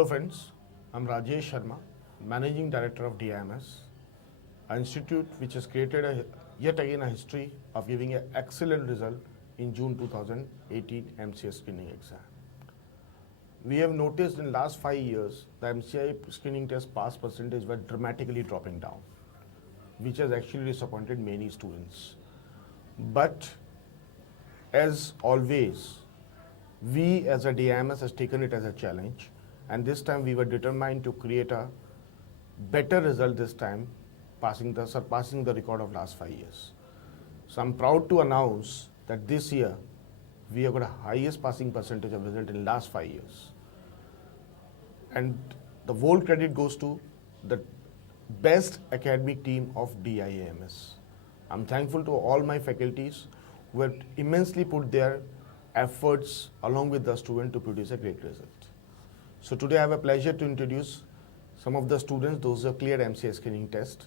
Hello friends, I'm Rajesh Sharma, Managing Director of DIMS, an institute which has created yet again a history of giving an excellent result in June 2018 MCI screening exam. We have noticed in last 5 years the MCI screening test pass percentage were dramatically dropping down, which has actually disappointed many students. But as always, we as a DIMS has taken it as a challenge, and this time we were determined to create a better result this time, surpassing the record of last 5 years. So I'm proud to announce that this year we have got a highest passing percentage of result in last 5 years. And the whole credit goes to the best academic team of DIMS. I'm thankful to all my faculties who have immensely put their efforts along with the student to produce a great result. So today I have a pleasure to introduce some of the students, those who have cleared MCI screening test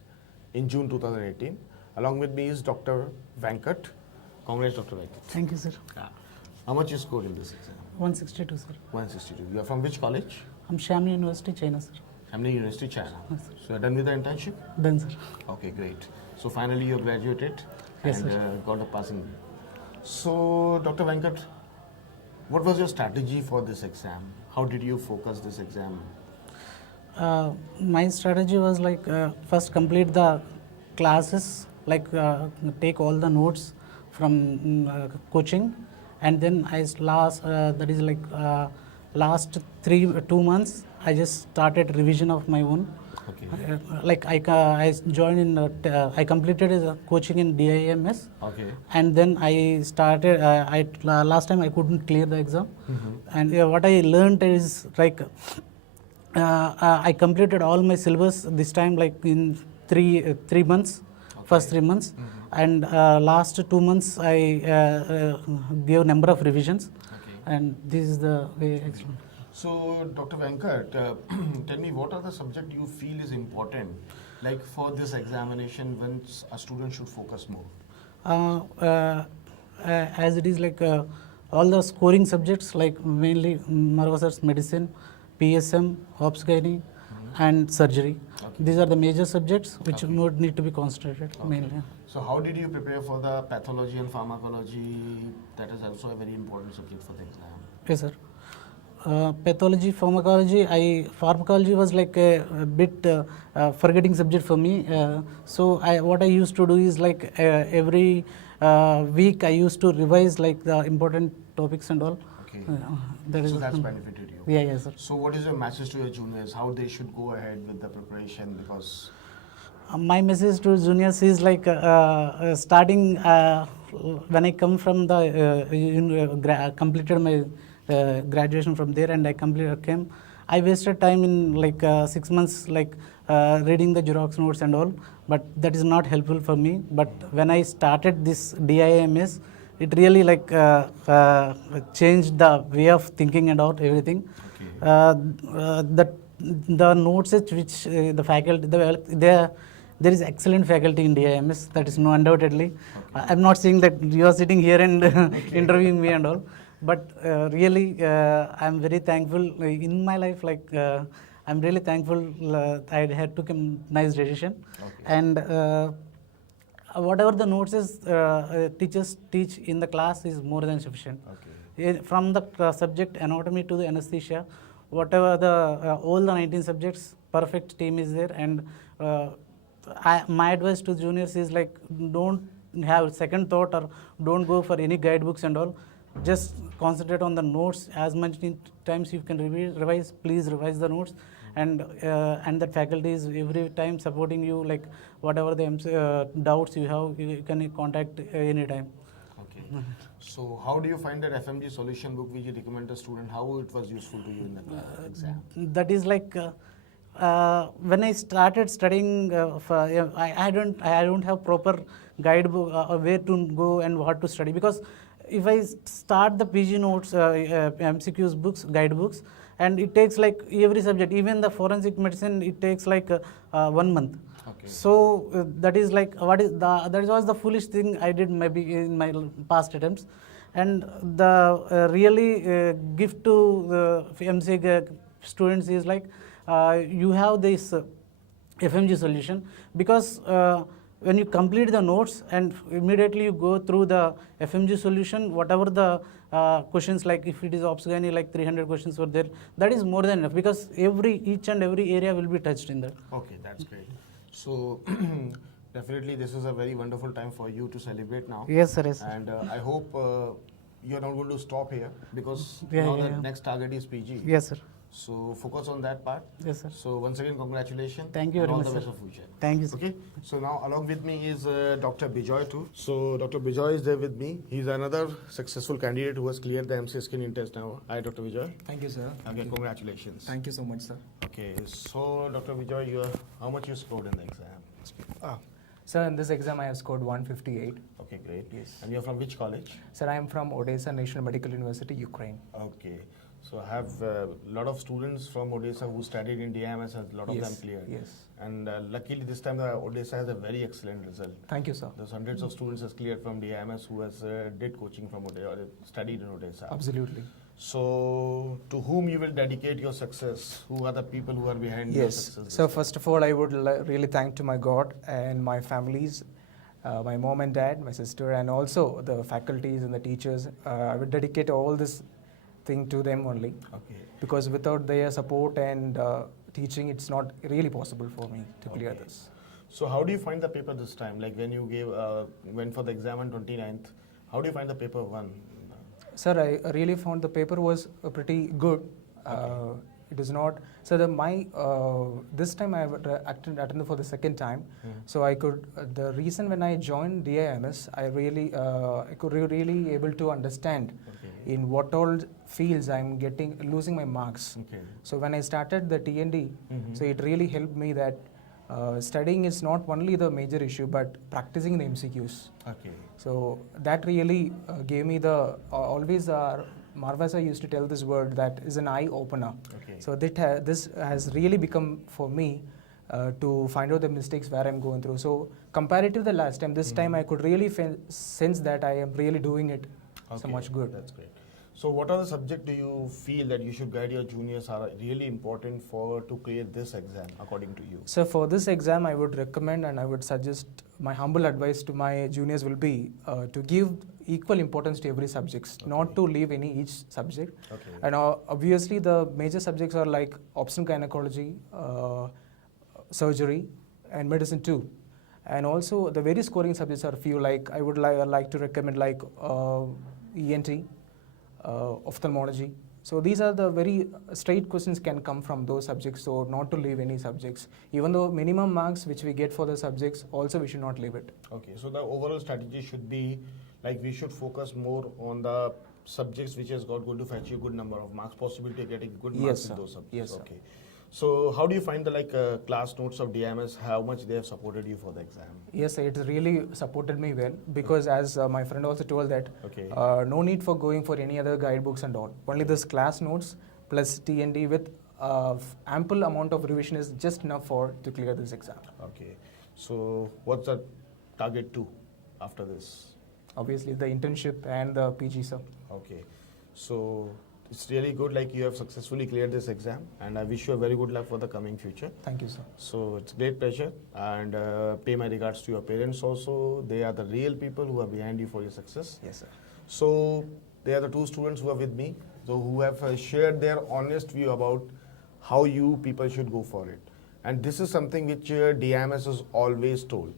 in June 2018. Along with me is Dr. Venkat. Congrats, Dr. Venkat. Thank you, sir. How much you scored in this exam? 162, sir. 162. You are from which college? I'm Shamli University, China, sir. Hamlin University, China. Yes, sir. So you're done with the internship? Done, sir. Okay, great. So finally you graduated Yes, and sir. got a passing. So Dr. Venkat, what was your strategy for this exam? How did you focus this exam? My strategy was like first complete the classes, like take all the notes from coaching, and then last 2 months I just started revision of my own. Okay. Like I joined in I completed coaching in DIMS. Okay. And then I started last time I couldn't clear the exam. And what I learned is like I completed all my syllabus this time, like in 3 months. Okay. First 3 months. And last 2 months I gave number of revisions. Okay. And this is the way I explain. So Dr. Venkat, tell me what are the subjects you feel is important, like for this examination when a student should focus more? As it is like all the scoring subjects, like mainly Marvasar's medicine, PSM, Ops Gynae, and surgery. Okay. These are the major subjects which Okay. would need to be concentrated mainly. So how did you prepare for the pathology and pharmacology? That is also a very important subject for the exam. Yes, sir. Pathology, pharmacology was like a bit forgetting subject for me. So what I used to do is like every week I used to revise like the important topics and all. Okay. That So is that's benefited you. Yeah, yes, sir. So what is your message to your juniors? How they should go ahead with the preparation? Because My message to juniors is like starting when I come from the completed my graduation from there, and I came. I wasted time in like 6 months, like reading the Xerox notes and all, but that is not helpful for me. But when I started this DIMS, it really like changed the way of thinking and all everything. okay. The notes which the faculty, there is excellent faculty in DIMS, that is no undoubtedly. I'm not saying that you are sitting here and interviewing me and all, but really I'm very thankful in my life, like I'm really thankful I had took a nice decision. Okay. And whatever the notes is teachers teach in the class is more than sufficient. Okay. From the subject anatomy to the anesthesia, whatever the all the 19 subjects, perfect team is there. And my advice to juniors is like, don't have second thought or don't go for any guidebooks and all. Just concentrate on the notes. As many times you can revise, please revise the notes. And that faculty is every time supporting you, like whatever the doubts you have, you can contact anytime. Okay. So how do you find that FMG solution book which you recommend a student? How it was useful to you in the exam? That is like when I started studying, I don't have proper guidebook where to go and what to study, because if I start the PG notes, MCQs books, guidebooks, and it takes like every subject, even the forensic medicine, it takes like 1 month. Okay. So that is like that was the foolish thing I did maybe in my past attempts. And the really gift to the MCI students is like you have this FMG solution, because when you complete the notes and immediately you go through the FMG solution, whatever the questions, like if it is Opsgani, like 300 questions were there, that is more than enough, because each and every area will be touched in that. Okay, that's great. So definitely this is a very wonderful time for you to celebrate now. Yes, sir. Yes, sir. And I hope you're not going to stop here, because Yeah, now yeah, the yeah. next target is PG. Yes, sir. So focus on that part. Yes, sir. So once again, congratulations. Thank you and very all much, the best sir. for future. Thank you, sir. Okay. So now along with me is Dr. Bijoy too. So Dr. Bijoy is there with me. He's another successful candidate who has cleared the MCI screening test now. Hi, Dr. Bijoy. Thank you, sir. Thank Okay, you. congratulations. Thank you so much, sir. Okay. So Dr. Bijoy, how much you scored in the exam? Sir, in this exam, I have scored 158. Okay, great. Yes. And you're from which college? Sir, I am from Odessa National Medical University, Ukraine. Okay. So I have a lot of students from Odessa who studied in DIMS, and a lot of them Yes, cleared. yes. And luckily this time Odessa has a very excellent result. Thank you, sir. There's hundreds of students has cleared from DIMS who has did coaching from Odessa or studied in Odessa. Absolutely. So to whom you will dedicate your success? Who are the people who are behind your Yes. success? So first of all, I would really thank to my God and my families, my mom and dad, my sister, and also the faculties and the teachers. I would dedicate all this thing to them only, Okay. because without their support and teaching, it's not really possible for me to clear Okay. this. So how do you find the paper this time? Like when you went for the exam on 29th, how do you find the paper one? Sir, I really found the paper was pretty good. Okay. It is not. So this time I have attended for the second time. So I could. The reason when I joined DIMS, I could really able to understand Okay. in what all fields I'm losing my marks. Okay. So when I started the TND, Mhm. so it really helped me that studying is not only the major issue, but practicing the MCQs. Okay. So that really gave me the always Marvasa used to tell this word that is an eye opener. Okay. So this has really become for me to find out the mistakes where I'm going through. So compared to the last time, this time I could really sense that I am really doing it so much good. That's great. So what are the subjects do you feel that you should guide your juniors are really important to clear this exam according to you? So for this exam, I would recommend and I would suggest, my humble advice to my juniors will be to give equal importance to every subject, not to leave each subject. Okay. And obviously the major subjects are like obstetric gynecology, surgery, and medicine too. And also the very scoring subjects are few, like I would like to recommend like ENT, ophthalmology. So these are the very straight questions can come from those subjects, so not to leave any subjects. Even though minimum marks which we get for the subjects, also we should not leave it. Okay. So the overall strategy should be like we should focus more on the subjects which has going to fetch you good number of marks, possibility of getting good marks Yes, in sir. those subjects. Yes, sir. Okay. So how do you find the class notes of DMS? How much they have supported you for the exam? Yes, it really supported me well, because as my friend also told that Okay. no need for going for any other guidebooks and all. Only this class notes plus TND with ample amount of revision is just enough to clear this exam. Okay. So what's the target two after this? Obviously the internship and the PG, sir. Okay. So it's really good like you have successfully cleared this exam, and I wish you a very good luck for the coming future. Thank you, sir. So it's great pleasure, and pay my regards to your parents also. They are the real people who are behind you for your success. Yes, sir. So they are the two students who are with me, so who have shared their honest view about how you people should go for it. And this is something which DMS is always told.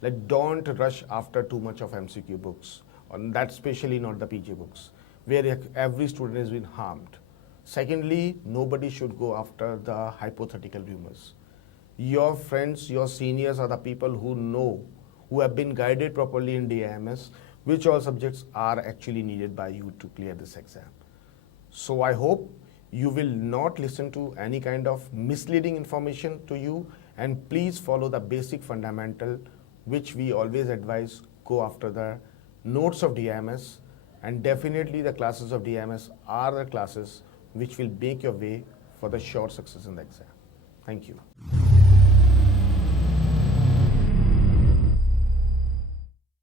Like don't rush after too much of MCQ books, and that's especially not the PG books, where every student has been harmed. Secondly, nobody should go after the hypothetical rumors. Your friends, your seniors are the people who know, who have been guided properly in DIMS, which all subjects are actually needed by you to clear this exam. So I hope you will not listen to any kind of misleading information to you, and please follow the basic fundamental which we always advise. Go after the notes of DIMS, and definitely the classes of DIMS are the classes which will make your way for the sure success in the exam. Thank you.